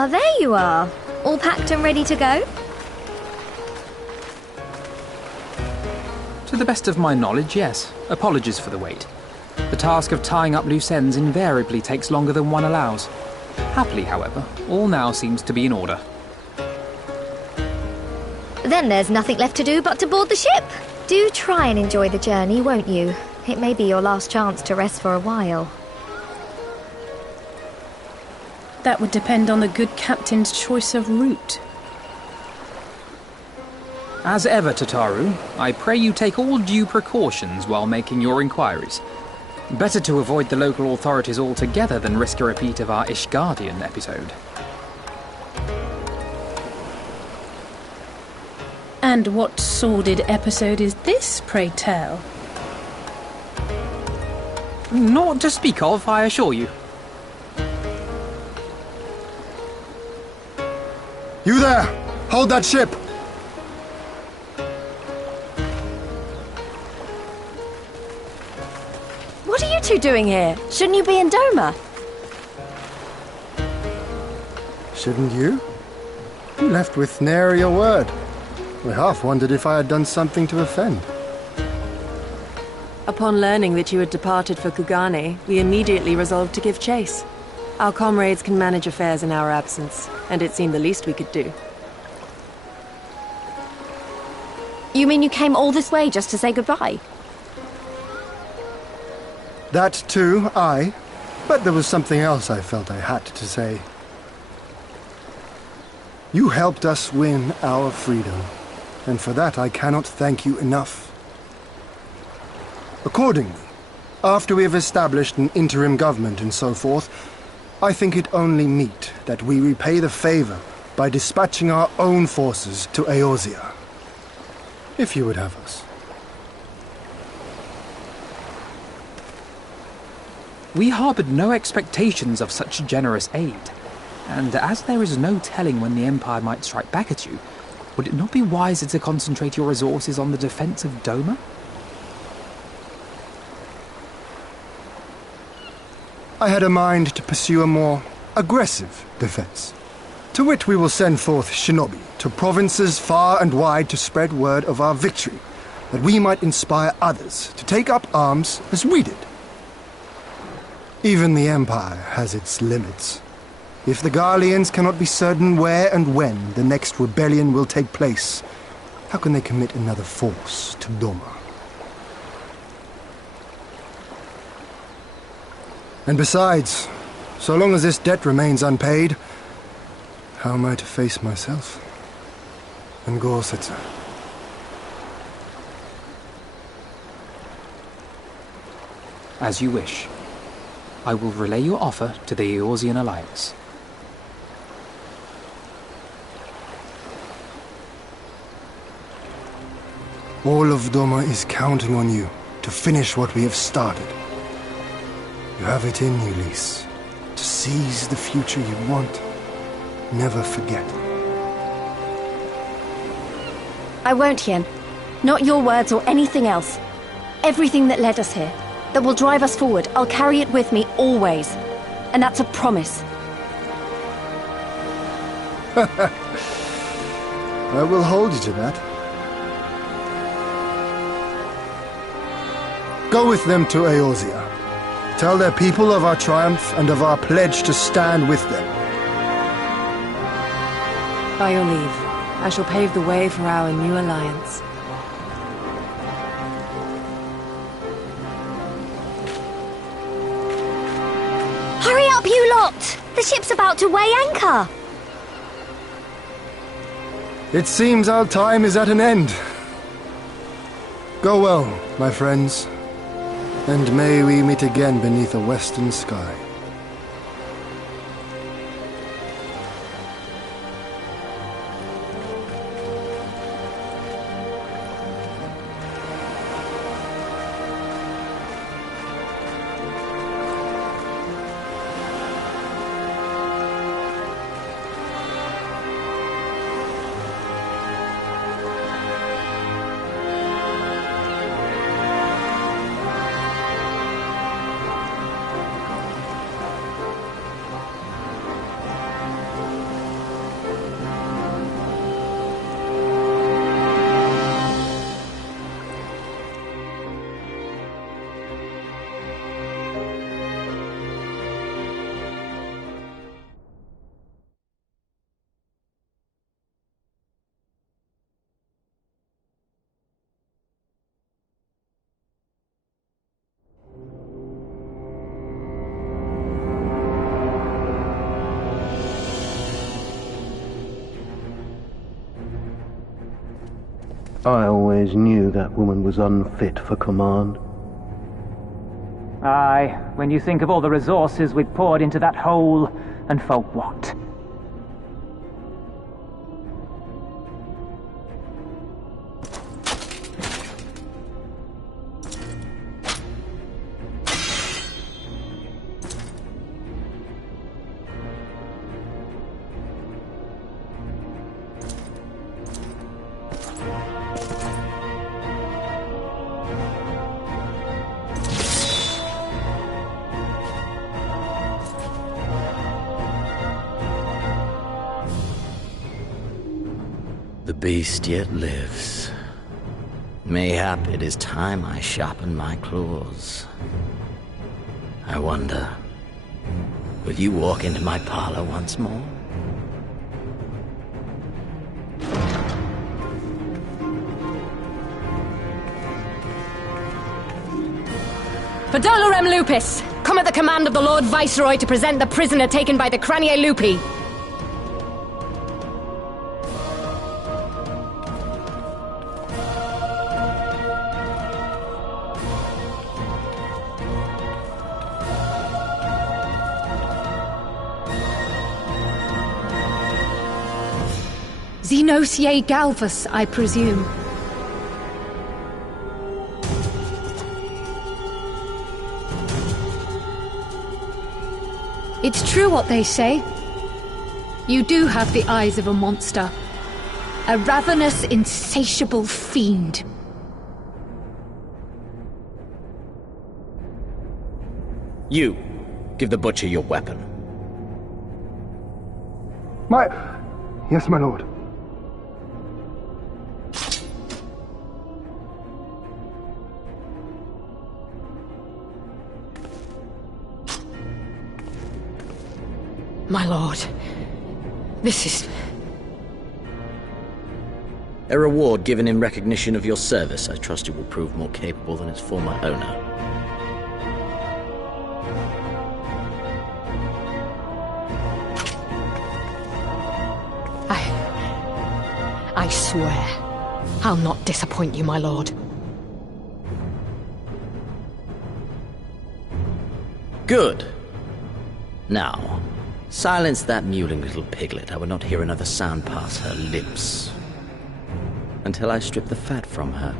Ah, there you are. All packed and ready to go? To the best of my knowledge, yes. Apologies for the wait. The task of tying up loose ends invariably takes longer than one allows. Happily, however, all now seems to be in order. Then there's nothing left to do but to board the ship. Do try and enjoy the journey, won't you? It may be your last chance to rest for a while. That would depend on the good captain's choice of route. As ever, Tataru, I pray you take all due precautions while making your inquiries. Better to avoid the local authorities altogether than risk a repeat of our Ishgardian episode. And what sordid episode is this, pray tell? Naught to speak of, I assure you. You there! Hold that ship! What are you two doing here? Shouldn't you be in Doma? Shouldn't you? You left with nary a word. I half wondered if I had done something to offend. Upon learning that you had departed for Kugane, we immediately resolved to give chase. Our comrades can manage affairs in our absence, and it seemed the least we could do. You mean you came all this way just to say goodbye? That too, aye. But there was something else I felt I had to say. You helped us win our freedom, and for that I cannot thank you enough. Accordingly, after we have established an interim government and so forth, I think it only meet that we repay the favor by dispatching our own forces to Eorzea. If you would have us. We harboured no expectations of such generous aid, and as there is no telling when the Empire might strike back at you, would it not be wiser to concentrate your resources on the defence of Doma? I had a mind to pursue a more aggressive defense, to which we will send forth shinobi to provinces far and wide to spread word of our victory, that we might inspire others to take up arms as we did. Even the Empire has its limits. If the Garleans cannot be certain where and when the next rebellion will take place, how can they commit another force to Doma? And besides, so long as this debt remains unpaid, how am I to face myself and Gorsetzer? As you wish. I will relay your offer to the Eorzean Alliance. All of Doma is counting on you to finish what we have started. You have it in you, Lys, to seize the future you want. Never forget. I won't, Hien. Not your words or anything else. Everything that led us here, that will drive us forward, I'll carry it with me always. And that's a promise. I will hold you to that. Go with them to Eorzea. Tell their people of our triumph and of our pledge to stand with them. By your leave, I shall pave the way for our new alliance. Hurry up, you lot! The ship's about to weigh anchor! It seems our time is at an end. Go well, my friends, and may we meet again beneath a western sky. I always knew that woman was unfit for command. Aye, when you think of all the resources we've poured into that hole, and for what? The beast yet lives. Mayhap it is time I sharpen my claws. I wonder, will you walk into my parlor once more? For Dolorem Lupus, come at the command of the Lord Viceroy to present the prisoner taken by the Cranier Lupi. Xenosier Galvus, I presume. It's true what they say. You do have the eyes of a monster. A ravenous, insatiable fiend. You, give the butcher your weapon. Yes, my lord. My lord, this is... A reward given in recognition of your service. I trust you will prove more capable than its former owner. I swear, I'll not disappoint you, my lord. Good. Now, silence that mewling little piglet. I will not hear another sound pass her lips until I strip the fat from her.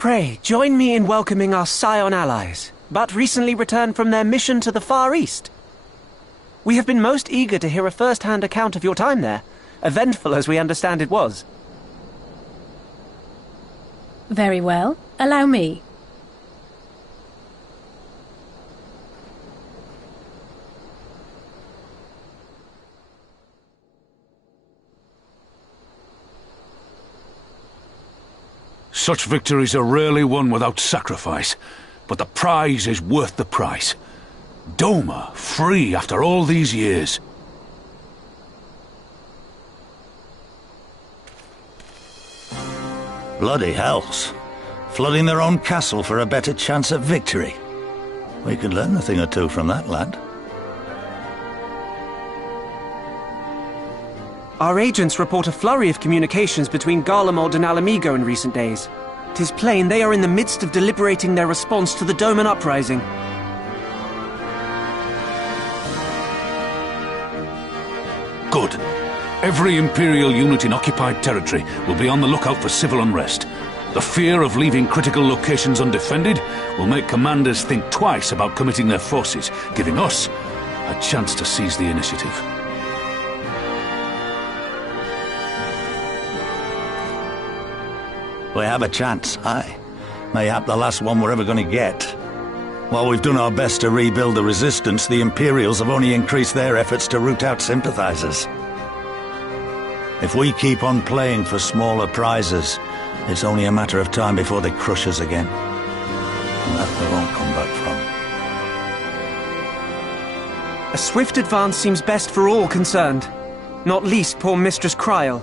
Pray, join me in welcoming our Scion allies, but recently returned from their mission to the Far East. We have been most eager to hear a first-hand account of your time there, eventful as we understand it was. Very well. Allow me. Such victories are rarely won without sacrifice, but the prize is worth the price. Doma, free after all these years. Bloody hells. Flooding their own castle for a better chance at victory. We could learn a thing or two from that lad. Our agents report a flurry of communications between Garlemald and Alamigo in recent days. 'Tis plain they are in the midst of deliberating their response to the Doman uprising. Good. Every Imperial unit in occupied territory will be on the lookout for civil unrest. The fear of leaving critical locations undefended will make commanders think twice about committing their forces, giving us a chance to seize the initiative. We have a chance, aye. Mayhap the last one we're ever going to get. While we've done our best to rebuild the resistance, the Imperials have only increased their efforts to root out sympathizers. If we keep on playing for smaller prizes, it's only a matter of time before they crush us again. And that we won't come back from. A swift advance seems best for all concerned, not least poor Mistress Kryl.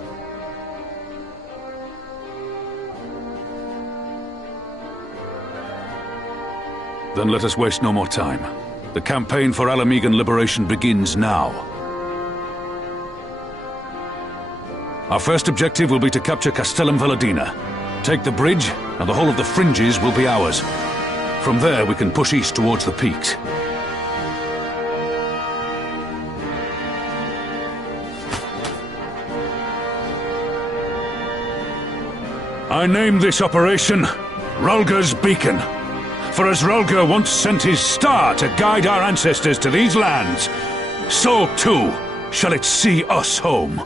Then let us waste no more time. The campaign for Alamigan liberation begins now. Our first objective will be to capture Castellum Valadina. Take the bridge, and the whole of the fringes will be ours. From there we can push east towards the peaks. I name this operation Rulga's Beacon. For as Rulga once sent his star to guide our ancestors to these lands, so too shall it see us home.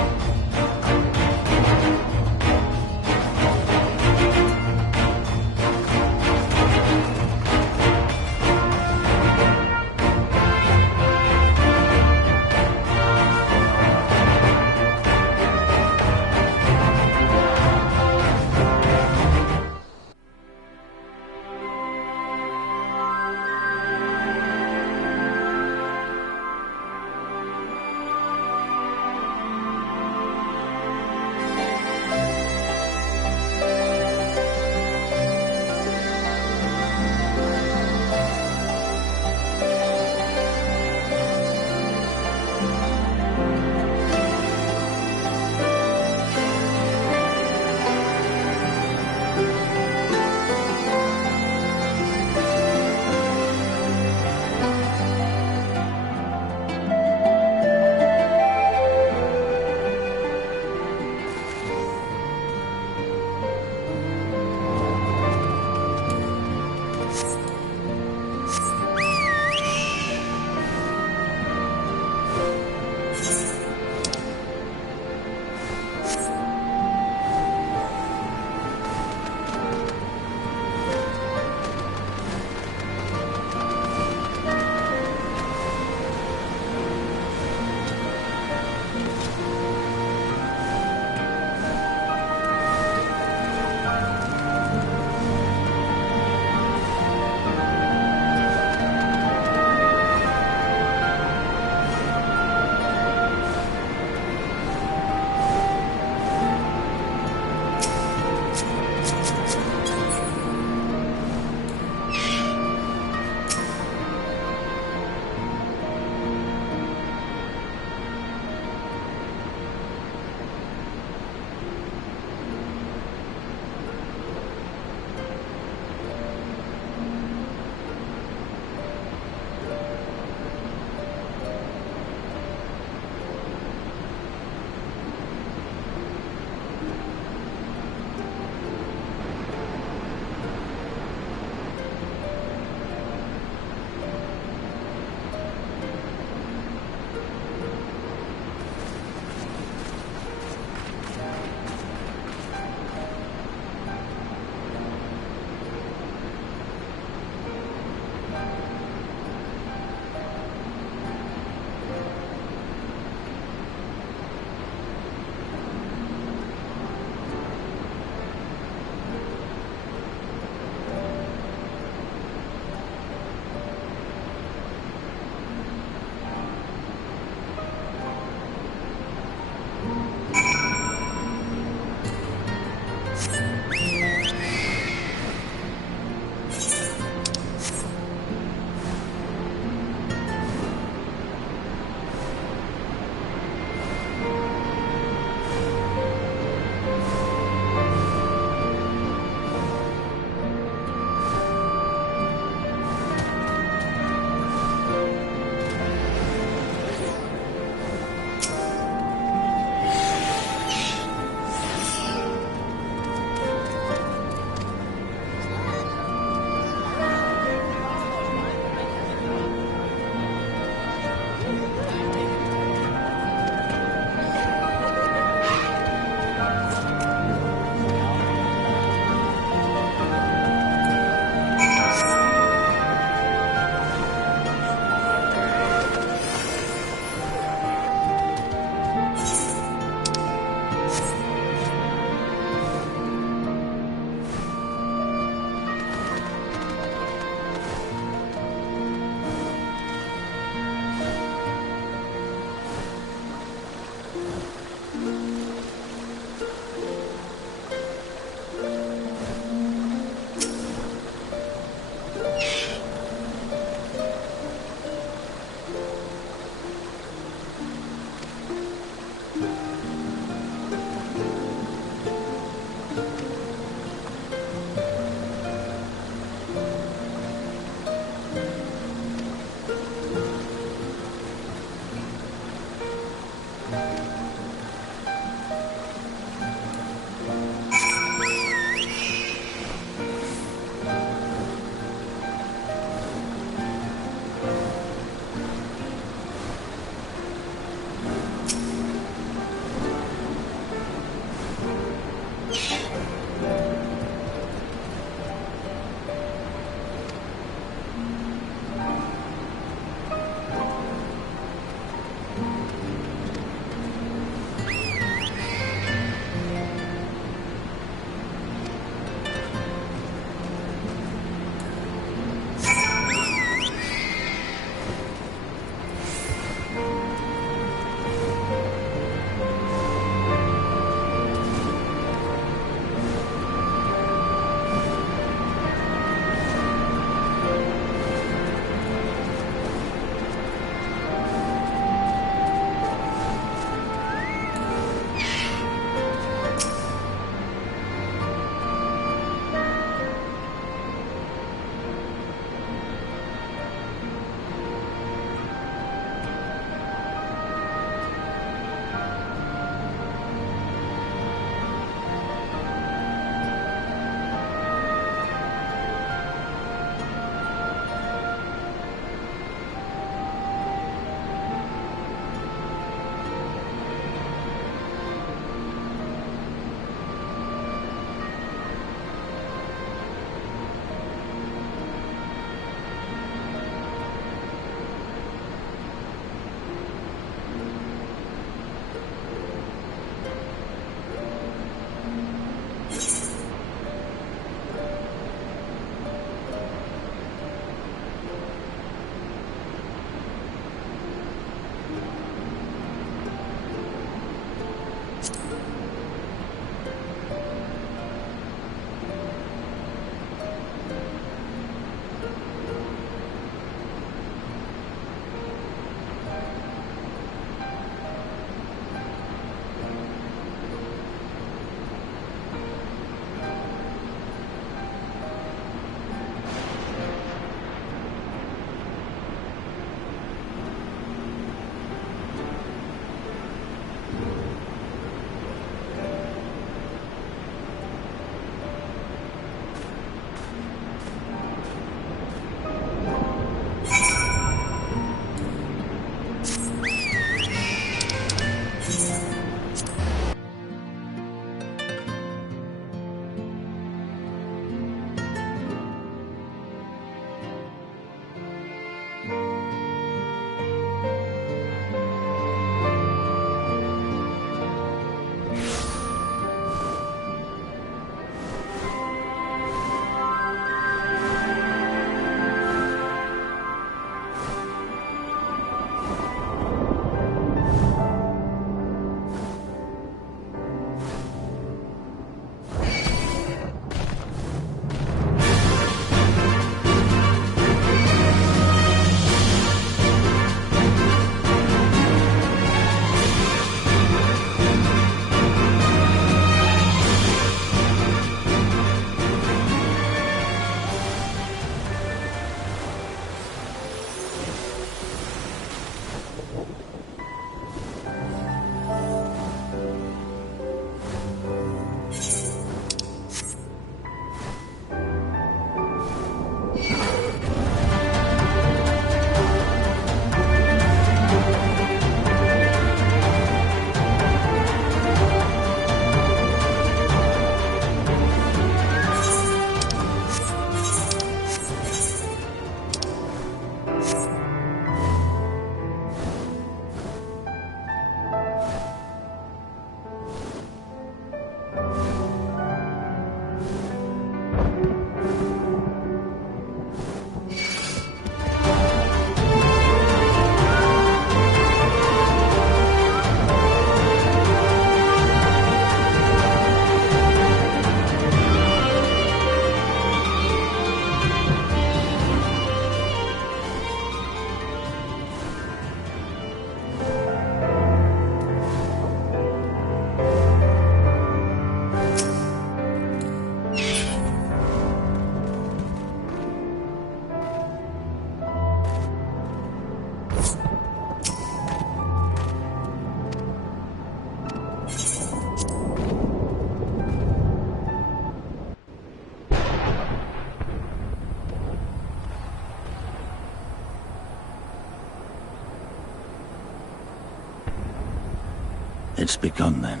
It's begun then.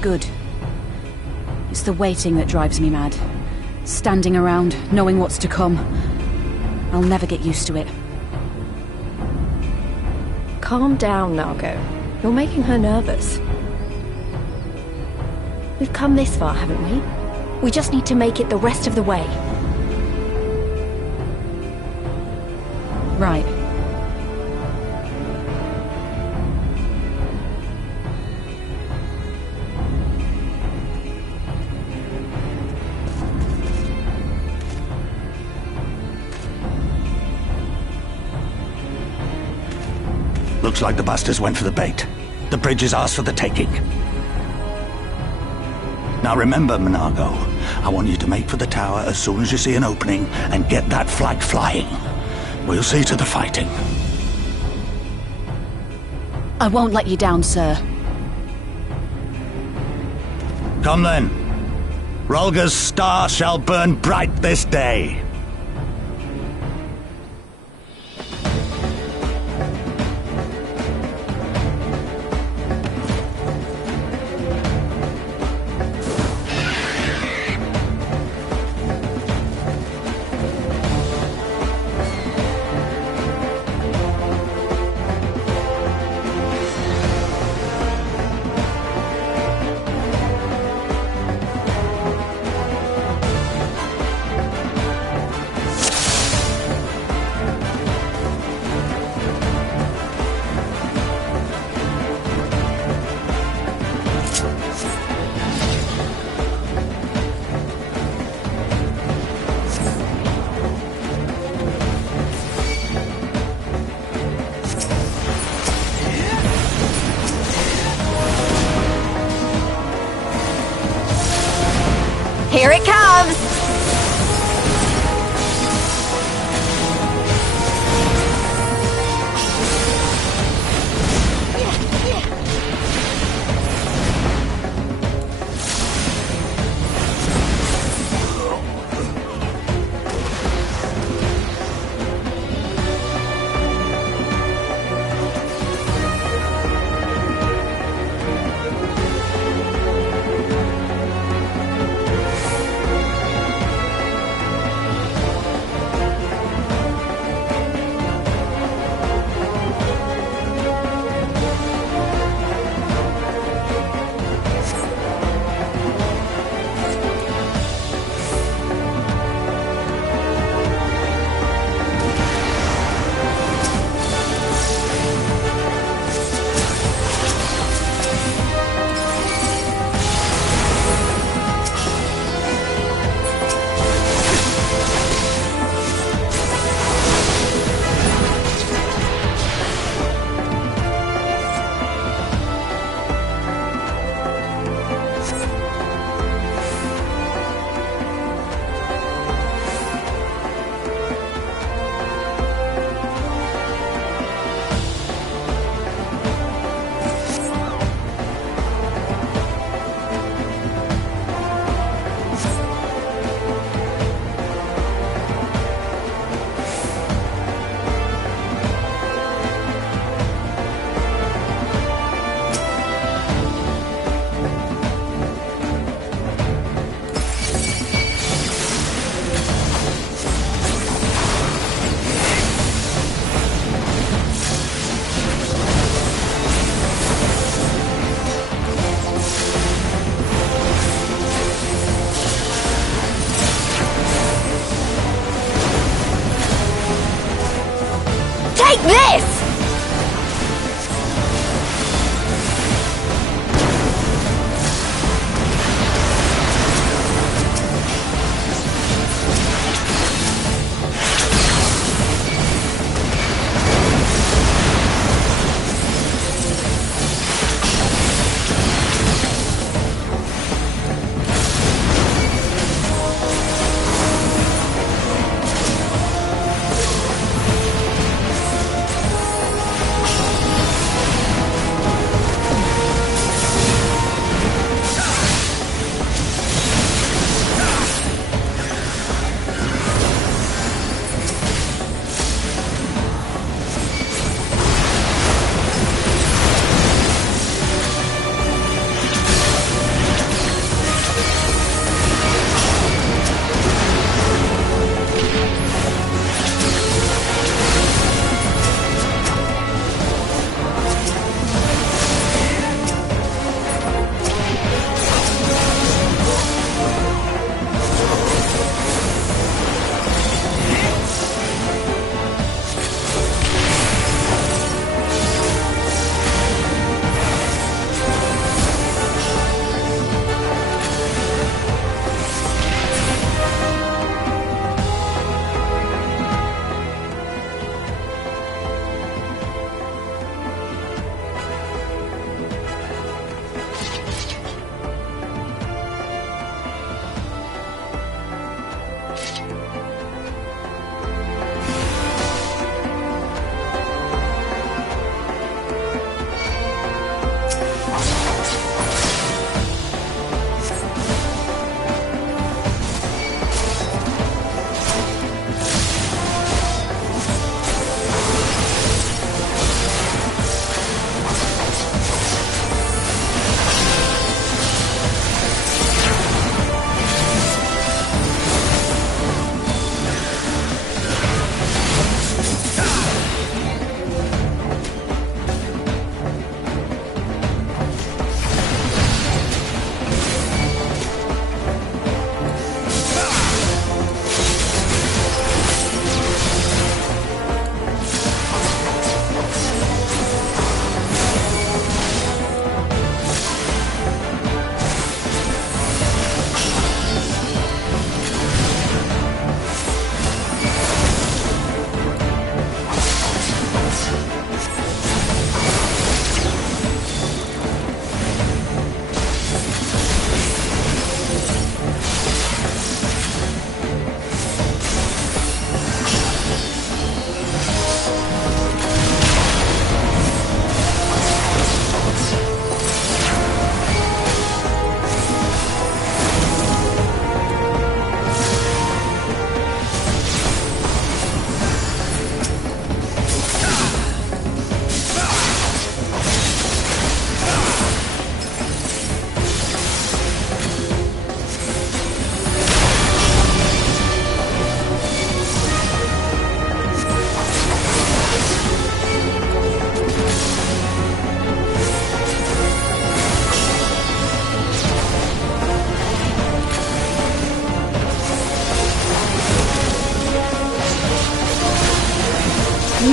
Good. It's the waiting that drives me mad. Standing around, knowing what's to come. I'll never get used to it. Calm down, Nargo. You're making her nervous. We've come this far, haven't we? We just need to make it the rest of the way. Right. Looks like the bastards went for the bait. The bridge is ours for the taking. Now remember, Monago, I want you to make for the tower as soon as you see an opening and get that flag flying. We'll see to the fighting. I won't let you down, sir. Come then. Rolga's star shall burn bright this day. Here it comes!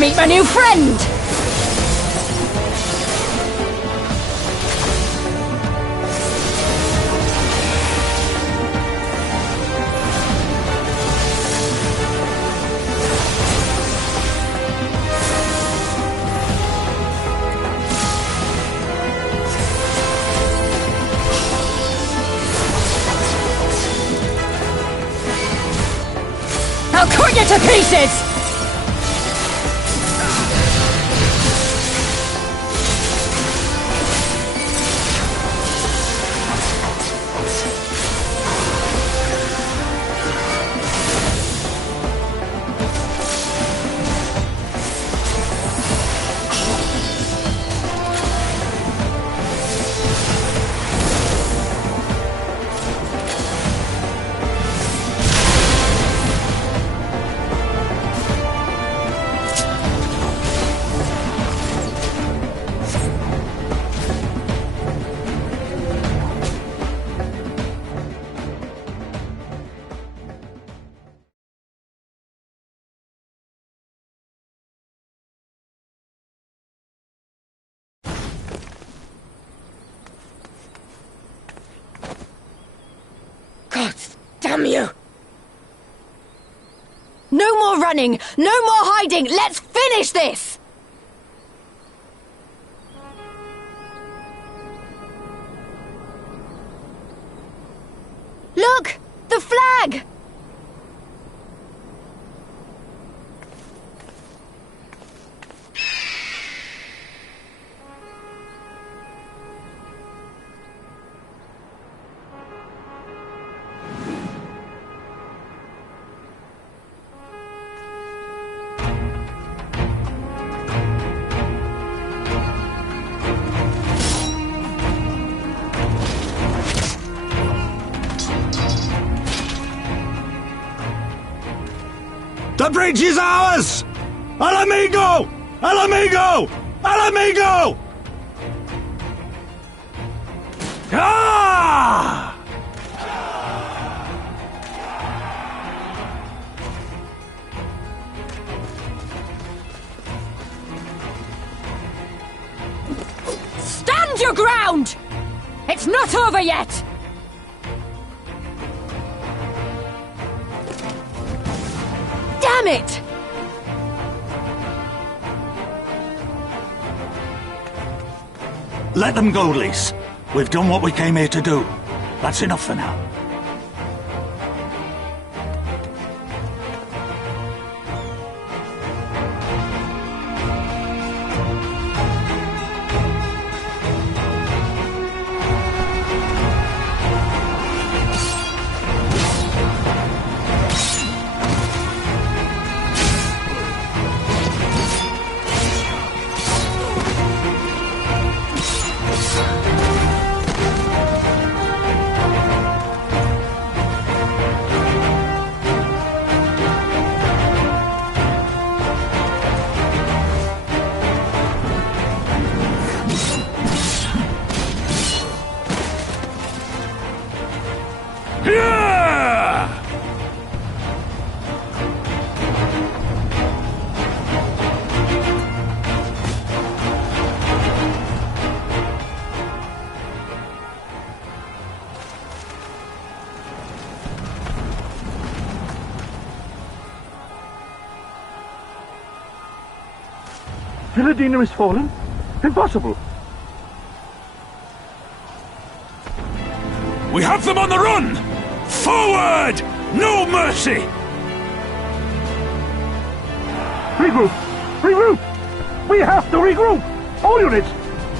Meet my new friend! I'll cut you to pieces! God damn you! No more running! No more hiding! Let's finish this! Look! The flag! The bridge is ours! Al amigo! Al amigo! Al amigo! Ah! Stand your ground! It's not over yet! Damn it! Let them go, Lise. We've done what we came here to do. That's enough for now. Villadina is fallen? Impossible! We have them on the run! Forward! No mercy! Regroup! Regroup! We have to regroup! All units,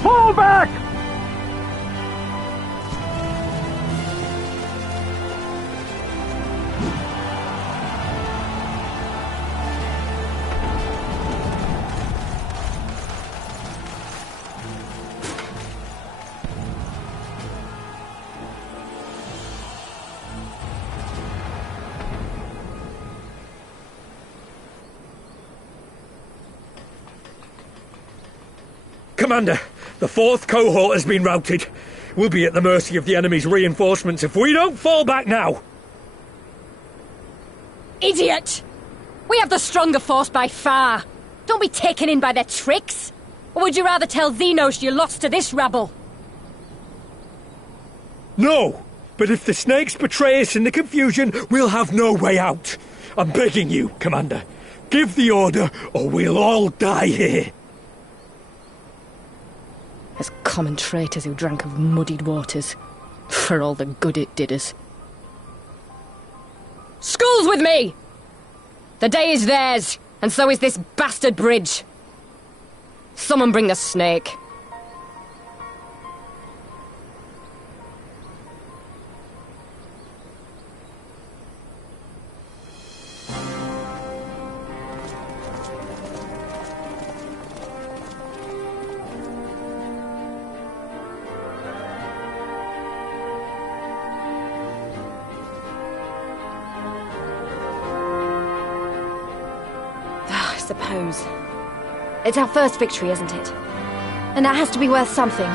fall back! Commander, the 4th cohort has been routed. We'll be at the mercy of the enemy's reinforcements if we don't fall back now. Idiot! We have the stronger force by far. Don't be taken in by their tricks! Or would you rather tell Xenos you lost to this rabble? No! But if the snakes betray us in the confusion, we'll have no way out. I'm begging you, Commander. Give the order, or we'll all die here. As common traitors who drank of muddied waters, for all the good it did us. Skulls with me! The day is theirs, and so is this bastard bridge. Someone bring the snake. I suppose. It's our first victory, isn't it? And that has to be worth something.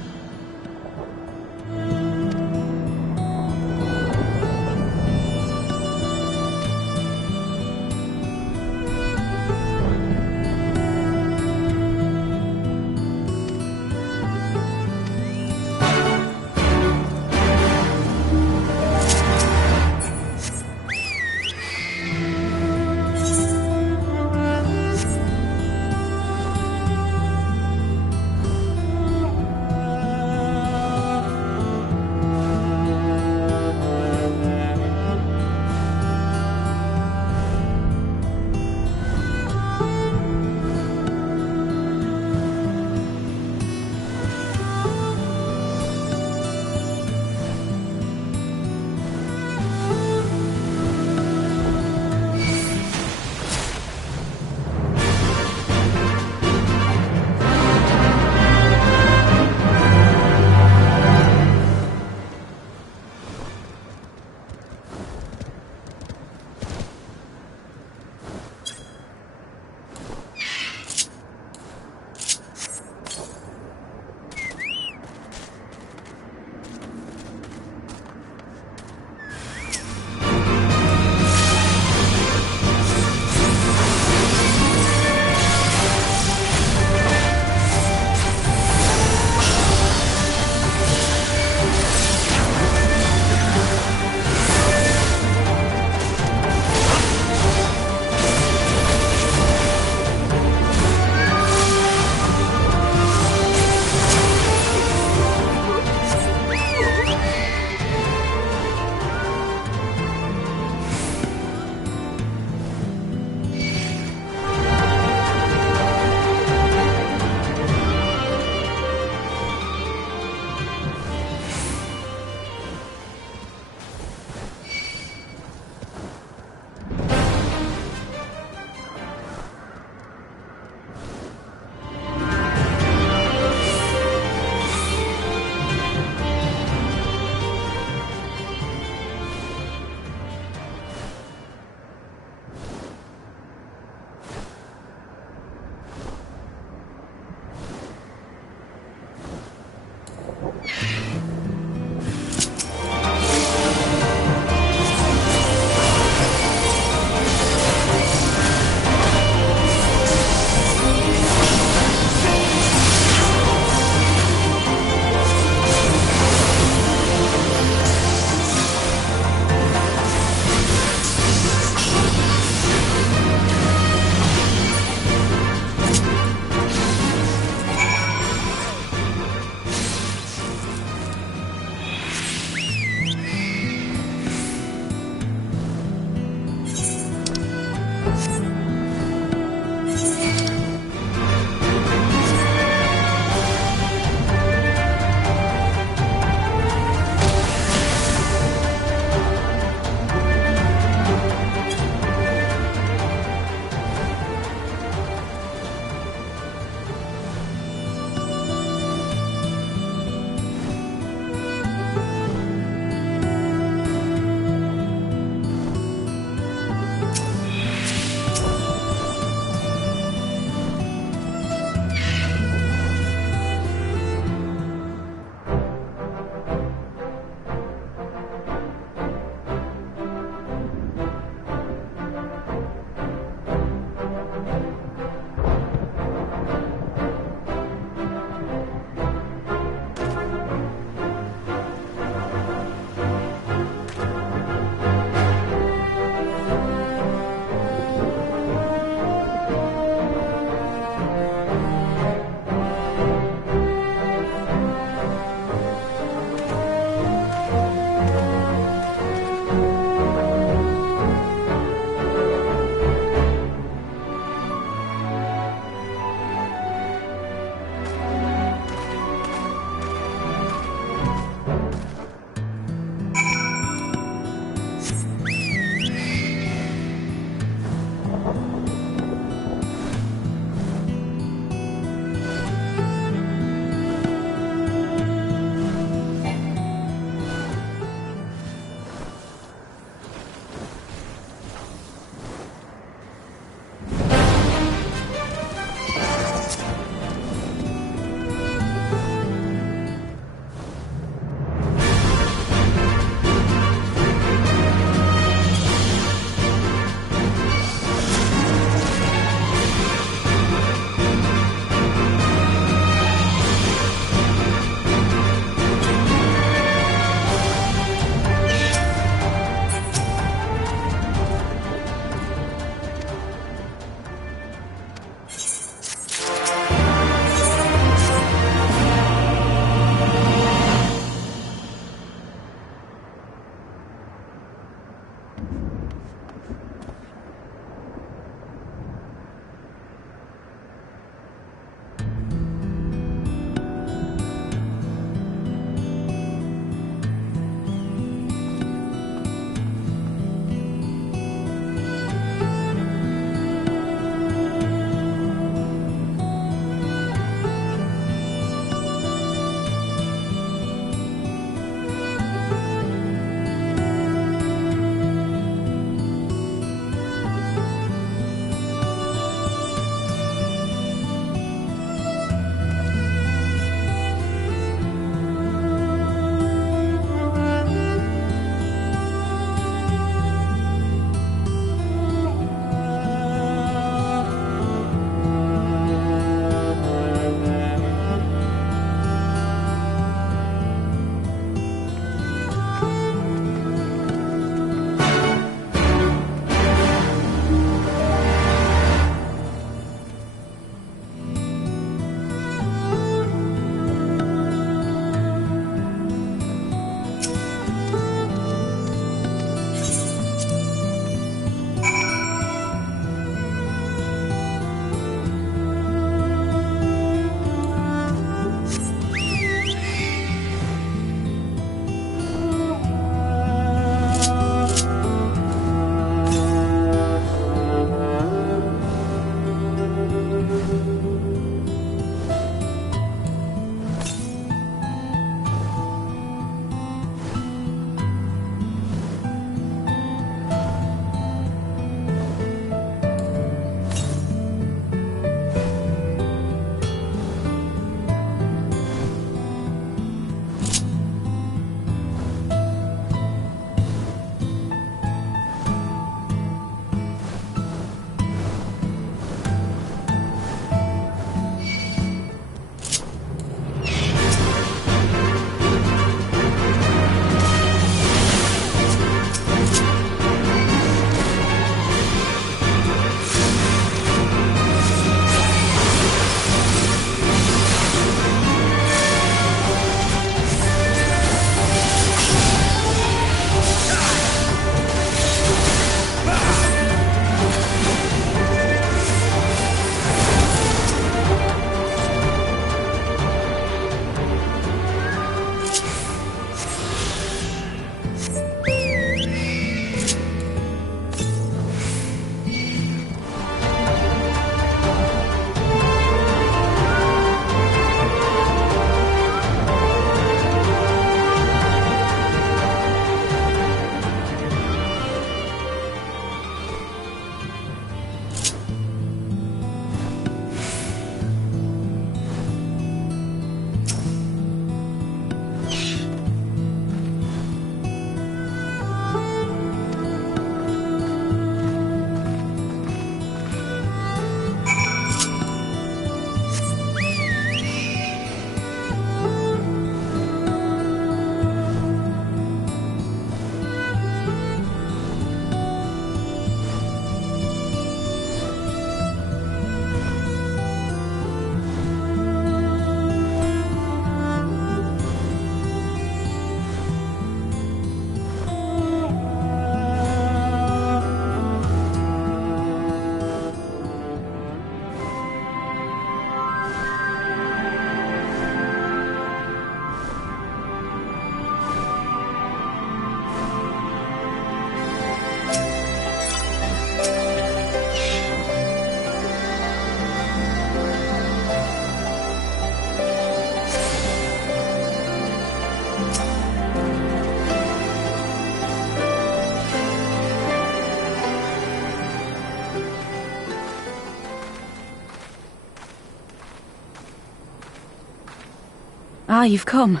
Ah, you've come.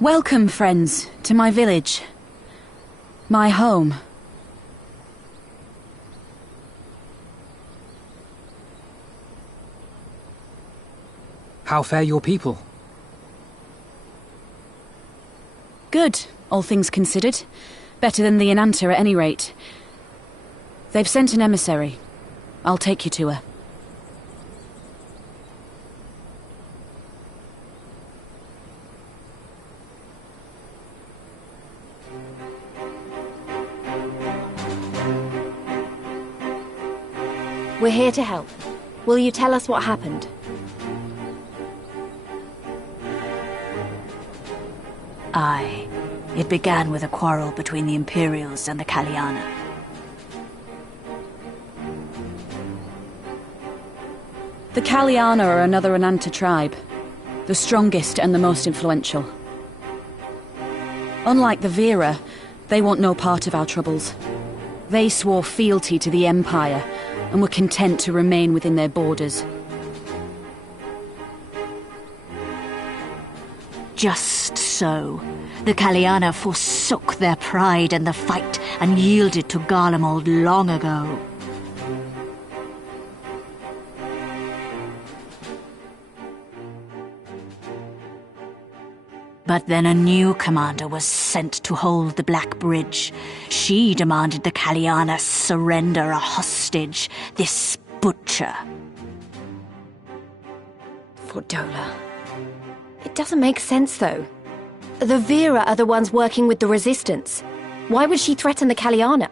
Welcome, friends, to my village. My home. How fare your people? Good, all things considered. Better than the Inanta at any rate. They've sent an emissary. I'll take you to her. We're here to help. Will you tell us what happened? Aye. It began with a quarrel between the Imperials and the Kaliana. The Kaliana are another Inanta tribe. The strongest and the most influential. Unlike the Vera, they want no part of our troubles. They swore fealty to the Empire and were content to remain within their borders. Just so. The Kaliana forsook their pride in the fight and yielded to Garlemald long ago. But then a new commander was sent to hold the Black Bridge. She demanded the Kaliana surrender a hostage, this butcher. Fordola. It doesn't make sense, though. The Vera are the ones working with the Resistance. Why would she threaten the Kaliana?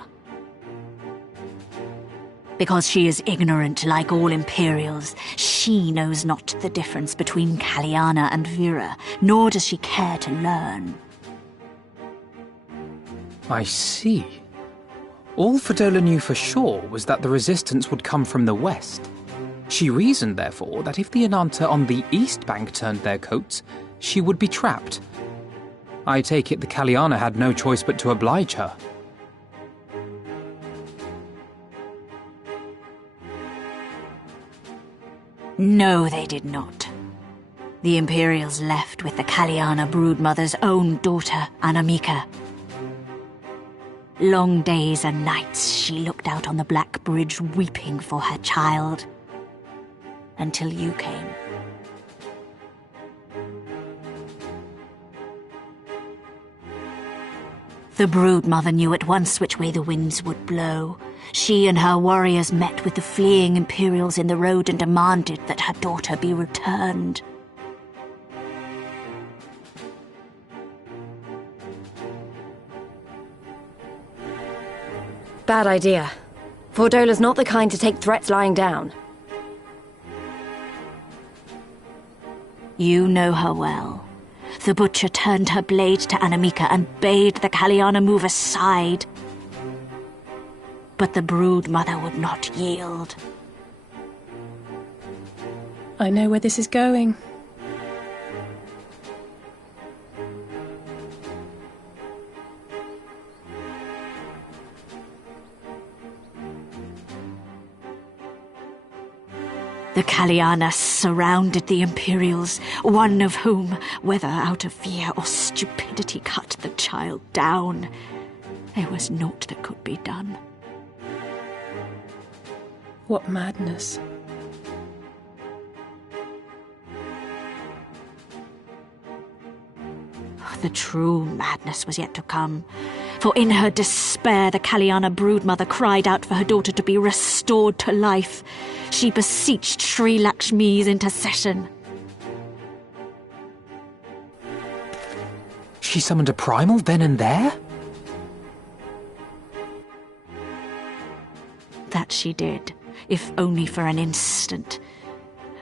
Because she is ignorant like all Imperials. She knows not the difference between Kaliana and Vera, nor does she care to learn. I see. All Fordola knew for sure was that the Resistance would come from the west. She reasoned, therefore, that if the Inanta on the east bank turned their coats, she would be trapped. I take it the Kaliana had no choice but to oblige her. No, they did not. The Imperials left with the Kaliana broodmother's own daughter, Anamika. Long days and nights she looked out on the Black Bridge weeping for her child. Until you came. The broodmother knew at once which way the winds would blow. She and her warriors met with the fleeing Imperials in the road and demanded that her daughter be returned. Bad idea. Fordola's not the kind to take threats lying down. You know her well. The butcher turned her blade to Anamika and bade the Kaliana move aside. But the broodmother would not yield. I know where this is going. The Kaliana surrounded the Imperials, one of whom, whether out of fear or stupidity, cut the child down. There was naught that could be done. What madness. The true madness was yet to come. For in her despair, the Kaliana broodmother cried out for her daughter to be restored to life. She beseeched Sri Lakshmi's intercession. She summoned a primal then and there? That she did, if only for an instant.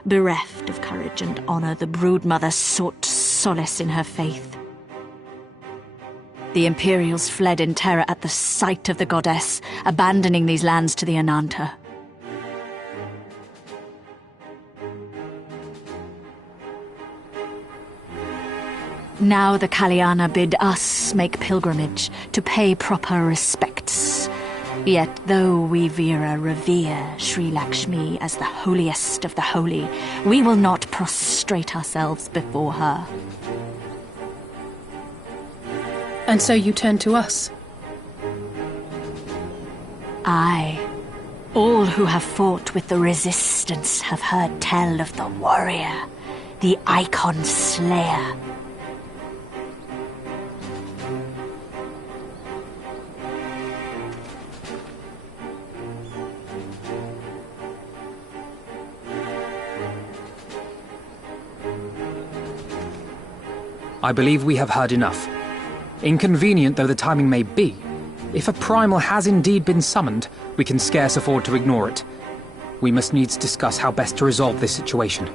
Bereft of courage and honor, the broodmother sought solace in her faith. The Imperials fled in terror at the sight of the goddess, abandoning these lands to the Ananta. Now the Kaliana bid us make pilgrimage to pay proper respects. Yet though we Veera revere Sri Lakshmi as the holiest of the holy, we will not prostrate ourselves before her. And so you turn to us? Aye. All who have fought with the resistance have heard tell of the warrior, the Icon Slayer. I believe we have heard enough. Inconvenient though the timing may be, if a primal has indeed been summoned, we can scarce afford to ignore it. We must needs discuss how best to resolve this situation.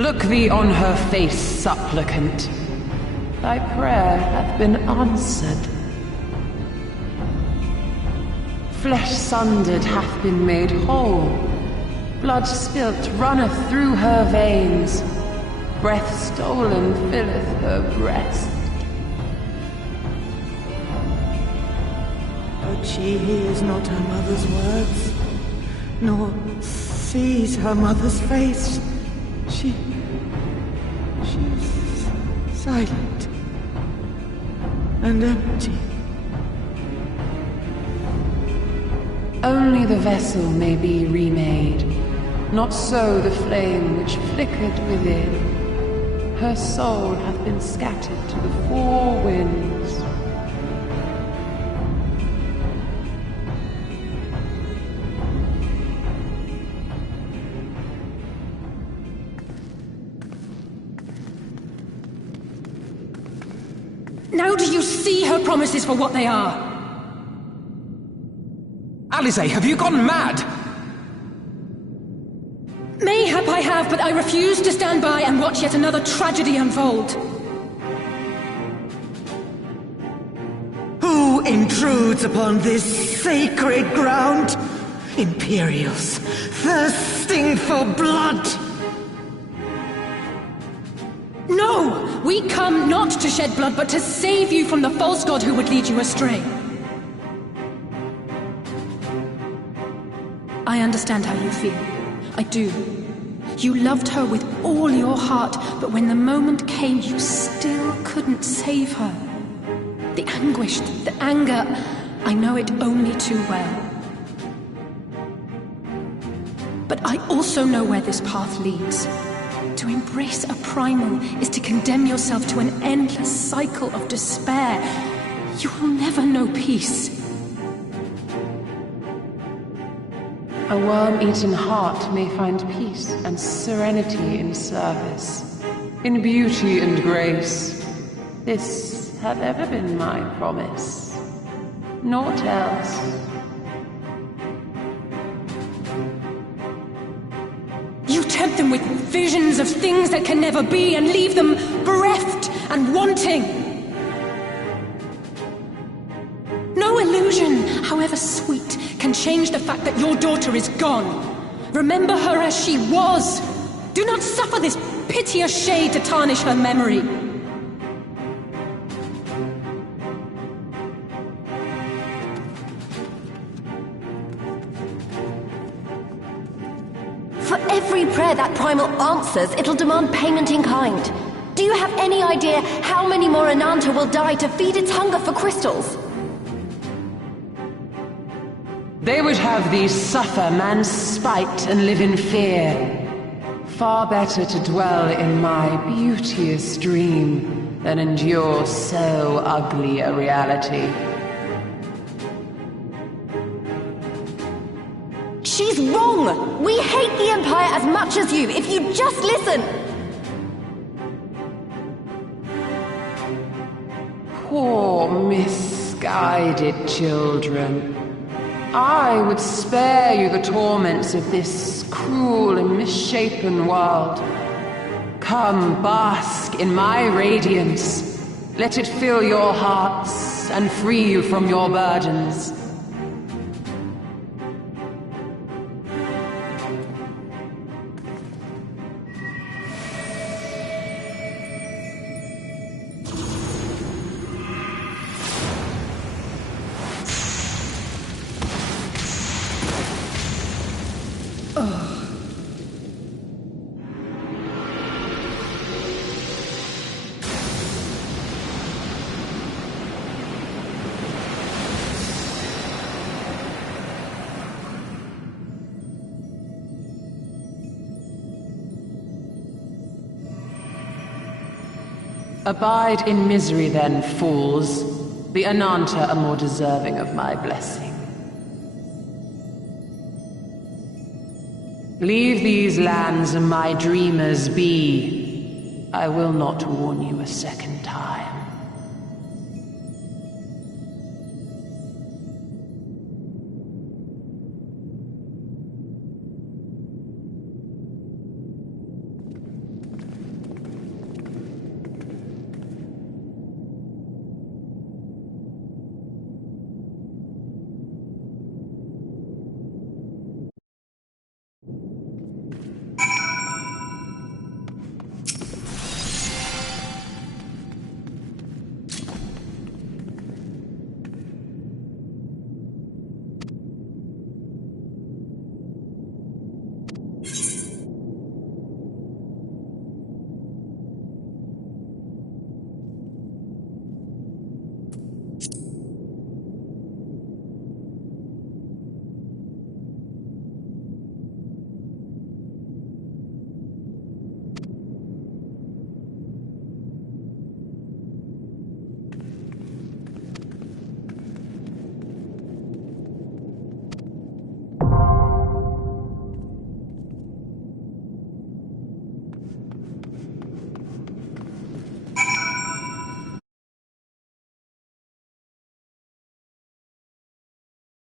Look thee on her face, supplicant. Thy prayer hath been answered. Flesh sundered hath been made whole. Blood spilt runneth through her veins. Breath stolen filleth her breast. But she hears not her mother's words, nor sees her mother's face. She's silent and empty. Only the vessel may be remade, not so the flame which flickered within. Her soul hath been scattered to the four winds. Now do you see her promises for what they are? Alisaie, have you gone mad? Mayhap I have, but I refuse to stand by and watch yet another tragedy unfold. Who intrudes upon this sacred ground? Imperials, thirsting for blood! No! We come not to shed blood, but to save you from the false god who would lead you astray. I understand how you feel. I do. You loved her with all your heart, but when the moment came, you still couldn't save her. The anguish, the anger, I know it only too well. But I also know where this path leads. To embrace a primal is to condemn yourself to an endless cycle of despair. You will never know peace. A worm-eaten heart may find peace and serenity in service, in beauty and grace. This hath ever been my promise. Naught else. You tempt them with visions of things that can never be and leave them bereft and wanting. No illusion, however sweet, can change the fact that your daughter is gone. Remember her as she was. Do not suffer this piteous shade to tarnish her memory. For every prayer that primal answers, it'll demand payment in kind. Do you have any idea how many more Ananta will die to feed its hunger for crystals? They would have thee suffer man's spite and live in fear. Far better to dwell in my beauteous dream than endure so ugly a reality. She's wrong! We hate the Empire as much as you, if you'd just listen! Poor misguided children. I would spare you the torments of this cruel and misshapen world. Come, bask in my radiance. Let it fill your hearts and free you from your burdens. Abide in misery then, fools. The Ananta are more deserving of my blessing. Leave these lands and my dreamers be. I will not warn you a second time.